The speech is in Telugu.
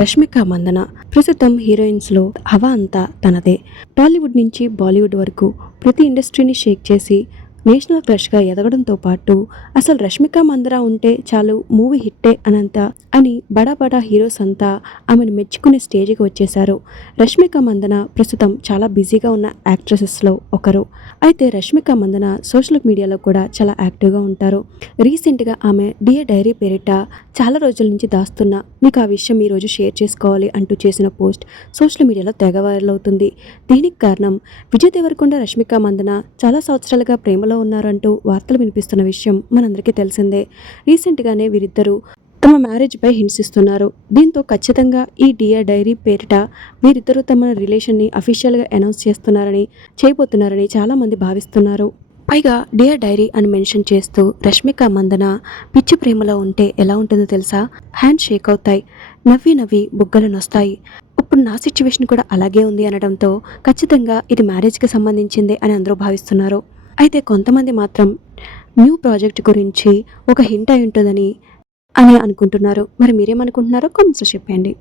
రష్మిక మందన. ప్రస్తుతం హీరోయిన్స్లో హవా అంతా తనదే. టాలీవుడ్ నుంచి బాలీవుడ్ వరకు ప్రతి ఇండస్ట్రీని షేక్ చేసి నేషనల్ క్రష్గా ఎదగడంతో పాటు అసలు రష్మిక మందన ఉంటే చాలు మూవీ హిట్టే అనంత అని బడా బడా హీరోస్ అంతా ఆమెను మెచ్చుకునే స్టేజ్కి వచ్చేశారు. రష్మిక మందన ప్రస్తుతం చాలా బిజీగా ఉన్న యాక్ట్రెసెస్లో ఒకరు. అయితే రష్మిక మందన సోషల్ మీడియాలో కూడా చాలా యాక్టివ్గా ఉంటారు. రీసెంట్గా ఆమె డియర్ డైరీ పేరిట చాలా రోజుల నుంచి దాస్తున్న మీకు ఆ విషయం ఈరోజు షేర్ చేసుకోవాలి అంటూ చేసిన పోస్ట్ సోషల్ మీడియాలో తెగ వైరల్ అవుతుంది. దీనికి కారణం విజయ్ దేవరకొండ రష్మిక మందన చాలా సంవత్సరాలుగా ప్రేమలో ఉన్నారంటూ వార్తలు వినిపిస్తున్న విషయం మనందరికీ తెలిసిందే. రీసెంట్గానే వీరిద్దరూ తమ మ్యారేజ్పై హింసిస్తున్నారు దీంతో ఖచ్చితంగా ఈ డియర్ డైరీ పేరిట వీరిద్దరూ తమ రిలేషన్ని అఫీషియల్గా అనౌన్స్ చేస్తున్నారని చేయబోతున్నారని చాలామంది భావిస్తున్నారు. పైగా డియర్ డైరీ అని మెన్షన్ చేస్తూ రష్మిక మందన పిచ్చి ప్రేమలో ఉంటే ఎలా ఉంటుందో తెలుసా? హ్యాండ్ షేక్ అవుతాయి. నవ్వి నవ్వి బుగ్గలు నొస్తాయి. ఇప్పుడు నా సిచ్యువేషన్ కూడా అలాగే ఉంది అనడంతో ఖచ్చితంగా ఇది మ్యారేజ్కి సంబంధించిందే అని అందరూ భావిస్తున్నారు. అయితే కొంతమంది మాత్రం న్యూ ప్రాజెక్ట్ గురించి ఒక హింట్ అయి ఉంటుందని అని అనుకుంటున్నారు. మరి మీరేమనుకుంటున్నారో కామెంట్స్లో చెప్పండి.